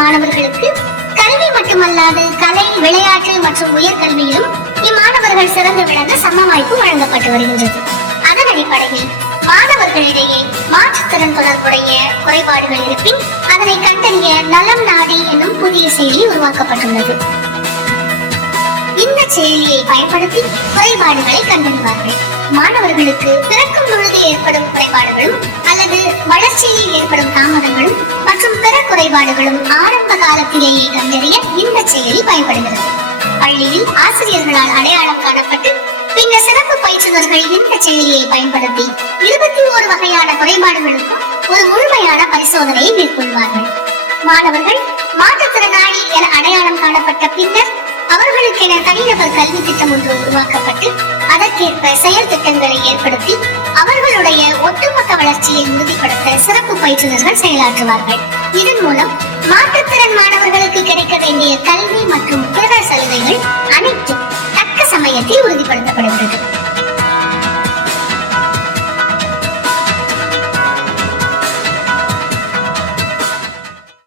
மாணவர்களுக்கு கல்வி மட்டுமல்லாது கலை விளையாட்டு மற்றும் உயர்கல்வியிலும் இம்மாணவர்கள் சிறந்து விளங்க சம வாய்ப்பு வழங்கப்பட்டு வருகின்றது. அதன் அடிப்படையில் மாணவர்களிடையே மாற்றுத்திறன் தொடர்புடைய குறைபாடுகள் இருப்பின் அதனை கண்டறிய நலம் நாடி என்னும் புதிய செயலி உருவாக்கப்பட்டுள்ளது. இந்த செயலியை பயன்படுத்தி குறைபாடுகளை கண்டறிவார்கள். மாணவர்களுக்கு பிறக்கும் பொழுது ஏற்படும் குறைபாடுகளும் அல்லது வளர்ச்சியில் ஏற்படும் தாமதங்களும் மற்றும் குறைபாடுகளும் ஆரம்ப காலத்திலேயே கண்டறிய இந்த செயலி பயன்படுகிறது. பள்ளியில் ஆசிரியர்களால் அடையாளம் காணப்பட்டு பின்னர் சிறப்பு பயிற்றுனர்கள் இந்த செயலியை பயன்படுத்தி இருபத்தி ஓரு வகையான குறைபாடுகளுக்கும் ஒரு முழுமையான பரிசோதனையை மேற்கொள்வார்கள். மாணவர்கள் மாற்றுத்திறனாளி என அடையாளம் காணப்பட்ட பின்னர் அவர்களுக்கென தனிநபர் கல்வி திட்டம் ஒன்று உருவாக்கப்பட்டு அதற்கேற்ப செயல் திட்டங்களை ஏற்படுத்தி அவர்களுடைய ஒத்த வளர்ச்சியை உறுதிப்படுத்த சிறப்பு பயிற்றுநர்கள் செயலாற்றுவார்கள். இதன் மூலம் மாற்றுத்திறன் மாணவர்களுக்கு கிடைக்க வேண்டிய கல்வி மற்றும் பிற சலுகைகள் அனைத்தும் தக்க சமயத்தில் உறுதிப்படுத்தப்படுகிறது.